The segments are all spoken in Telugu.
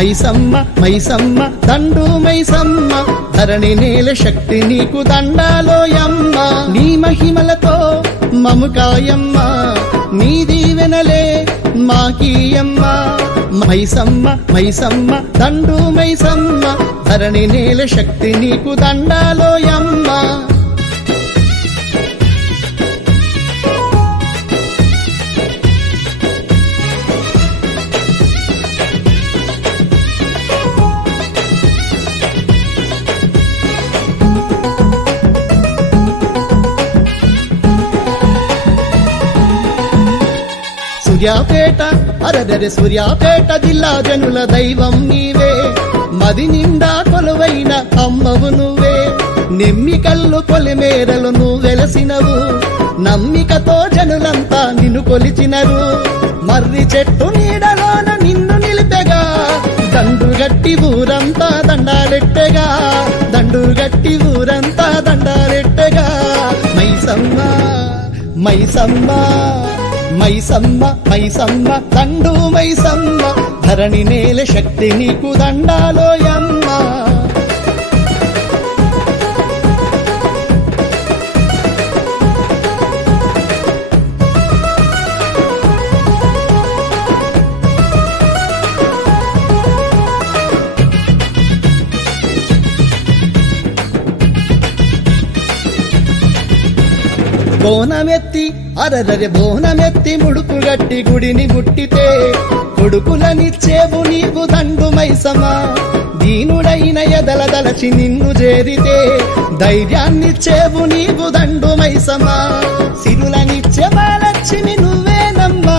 మైసమ్మ మైసమ్మ దండు మైసమ్మ ధరణి నేల శక్తి నీకు దండాలోయమ్మ నీ మహిమలతో మముకాయమ్మ నీ దీవెనలే మాకీయమ్మ మైసమ్మ మైసమ్మ దండు మైసమ్మ ధరణి నేల శక్తి నీకు దండాలోయమ్మ సూర్యాపేట అరదరి సూర్యాపేట జిల్లా జనుల దైవం నీవే మది నిండా కొలువైన అమ్మవు నువ్వే నెమ్మికల్లు కొలిమేరలు నువ్వు వెలసినవు నమ్మికతో జనులంతా నిన్ను కొలిచినరు మర్రి చెట్టు నీడలోన నిన్ను నిలిపెగా దండుగట్టి ఊరంతా దండాలెట్టెగా దండుగట్టి ఊరంతా దండాలెట్టెగా మైసమ్మ మైసమ్మ మైసమ్మ మైసమ్మ దండు మైసమ్మ ధరణి నేల శక్తి నీకు దండాలోయమ్మ బోనమెత్తి అరదరి బోనమెత్తి ముడుపు గట్టి గుడిని ముట్టితే కొడుకులనిచ్చేవు నీవు దండు మైసమ్మ దీనుడైన ఎదల దలచి నిన్ను చేరితే ధైర్యాన్నిచ్చేవు నీవు దండు మైసమ్మ సిరులనిచ్చే బాలక్ష్మి నువ్వేనమ్మా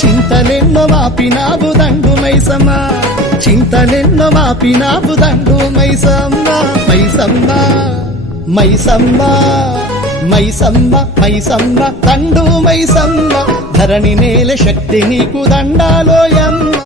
చింతలెన్నో మాపినావు దండు మైసమ్మ చింతలెన్నో మాపినావు దండు మైసమ్మ మైసమ్మ మైసమ్మ మైసమ్మ మైసమ్మ దండు మైసమ్మ ధరణి నేల శక్తి నీకు దండాలోయమ్మ